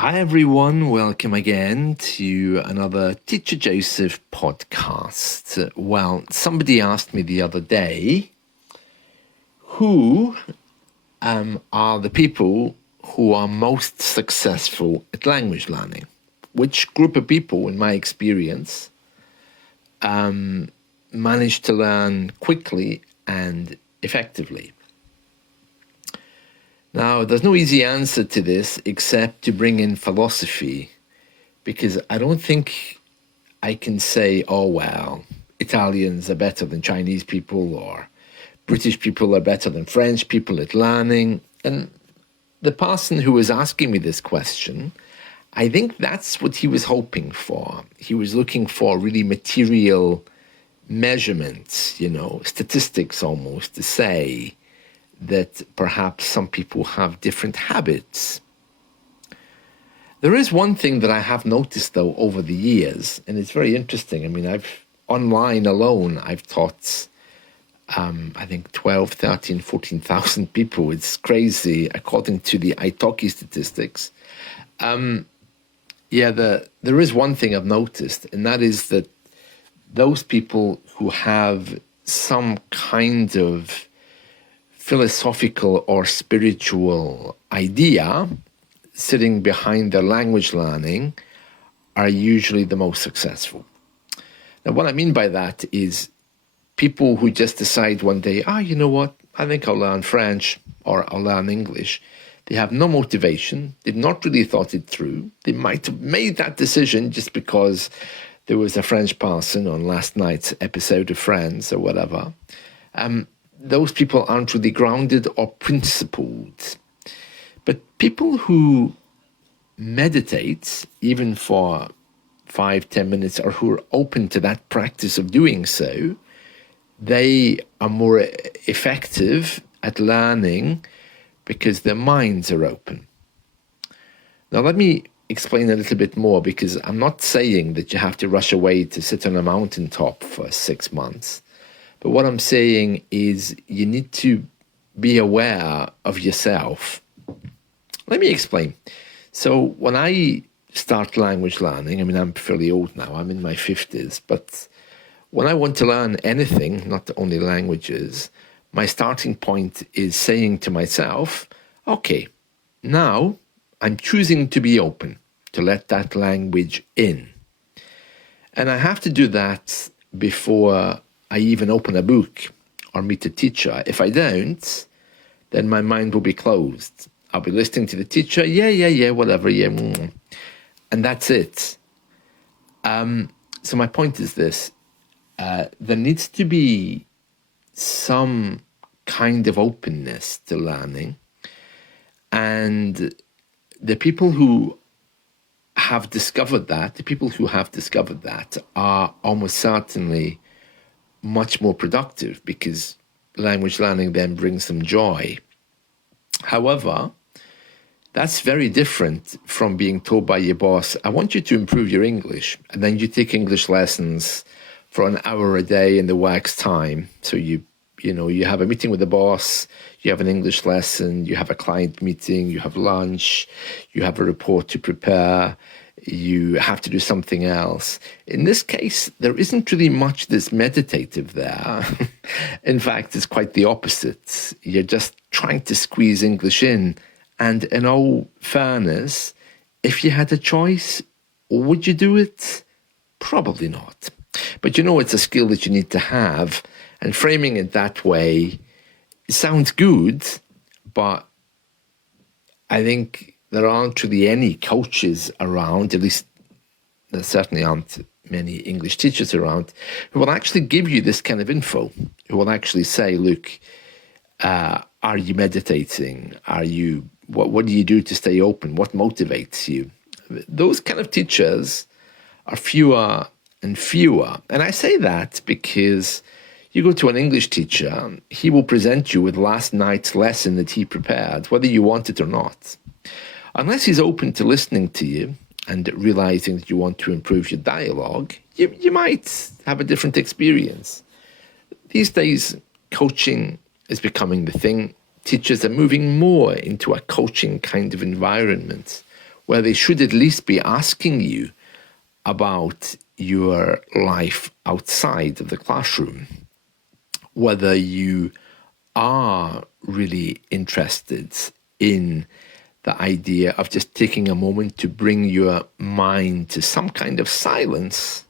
Hi everyone, welcome again to another Teacher Joseph podcast. Well, somebody asked me the other day, who are the people who are most successful at language learning? Which group of people, in my experience, manage to learn quickly and effectively? Now, there's no easy answer to this except to bring in philosophy, because I don't think I can say, oh, well, Italians are better than Chinese people, or British people are better than French people at learning. And the person who was asking me this question, I think that's what he was hoping for. He was looking for really material measurements, statistics almost, to say that perhaps some people have different habits. There is one thing that I have noticed, though, over the years, and it's very interesting. I mean, online alone, I've taught, I think, 12, 13, 14,000 people. It's crazy, according to the Italki statistics. There is one thing I've noticed, and that is that those people who have some kind of philosophical or spiritual idea sitting behind their language learning are usually the most successful. Now, what I mean by that is people who just decide one day, you know what, I think I'll learn French or I'll learn English. They have no motivation. They've not really thought it through. They might have made that decision just because there was a French person on last night's episode of Friends or whatever. Those people aren't really grounded or principled. But people who meditate, even for 5-10 minutes, or who are open to that practice of doing so, they are more effective at learning because their minds are open. Now, let me explain a little bit more, because I'm not saying that you have to rush away to sit on a mountaintop for 6 months. But what I'm saying is you need to be aware of yourself. Let me explain. So when I start language learning, I mean, I'm fairly old now, I'm in my 50s, but when I want to learn anything, not only languages, my starting point is saying to myself, okay, now I'm choosing to be open, to let that language in. And I have to do that before I even open a book or meet a teacher. If I don't, then my mind will be closed. I'll be listening to the teacher, whatever, and that's it. So my point is this, there needs to be some kind of openness to learning, and the people who have discovered that, are almost certainly much more productive, because language learning then brings them joy. However, that's very different from being told by your boss, I want you to improve your English, and then you take English lessons for an hour a day in the work's time. So you have a meeting with the boss, you have an English lesson, you have a client meeting, you have lunch, you have a report to prepare, you have to do something else. In this case, there isn't really much that's meditative there. In fact, it's quite the opposite. You're just trying to squeeze English in. And in all fairness, if you had a choice, would you do it? Probably not. But it's a skill that you need to have. And framing it that way sounds good, but I think there aren't really any coaches around, at least there certainly aren't many English teachers around, who will actually give you this kind of info, who will actually say, look, are you meditating? What do you do to stay open? What motivates you? Those kind of teachers are fewer and fewer. And I say that because you go to an English teacher, he will present you with last night's lesson that he prepared, whether you want it or not. Unless he's open to listening to you and realizing that you want to improve your dialogue, you might have a different experience. These days, coaching is becoming the thing. Teachers are moving more into a coaching kind of environment where they should at least be asking you about your life outside of the classroom, whether you are really interested in the idea of just taking a moment to bring your mind to some kind of silence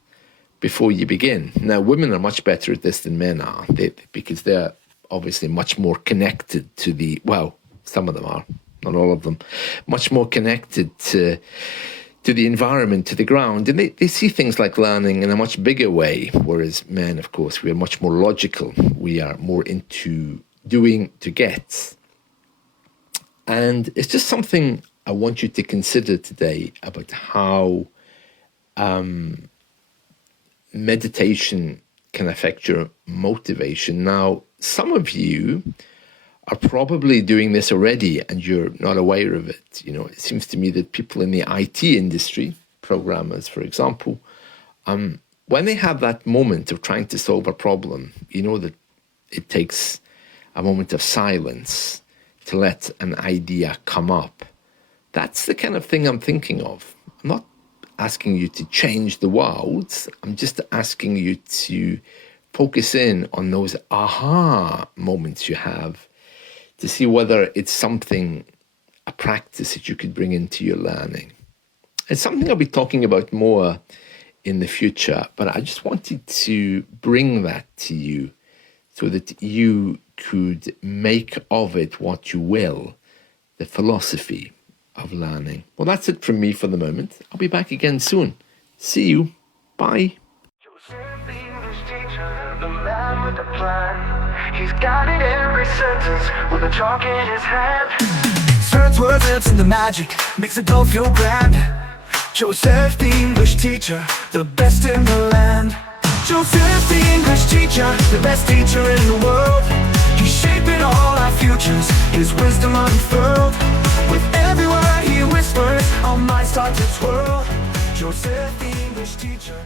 before you begin. Now, women are much better at this than men are, because they're obviously much more connected to the, well, some of them are, not all of them, much more connected to the environment, to the ground. And they see things like learning in a much bigger way, whereas men, of course, we are much more logical. We are more into doing to get. And it's just something I want you to consider today about how meditation can affect your motivation. Now, some of you are probably doing this already and you're not aware of it. You know, it seems to me that people in the IT industry, programmers, for example, when they have that moment of trying to solve a problem, you know that it takes a moment of silence to let an idea come up. That's the kind of thing I'm thinking of. I'm not asking you to change the world. I'm just asking you to focus in on those aha moments you have to see whether it's something, a practice that you could bring into your learning. It's something I'll be talking about more in the future, but I just wanted to bring that to you so that you could make of it what you will, the philosophy of learning. Well, that's it from me for the moment. I'll be back again soon. See you. Bye. He's got it every sentence with a chalk in his hand. Certain words lips in the magic makes it all feel grand. Joseph, the English teacher, the best in the land. Joseph, the English teacher, the best teacher in the world. He's shaping all our futures, his wisdom unfurled. With every word he whispers, our minds start to twirl. Joseph, the English teacher.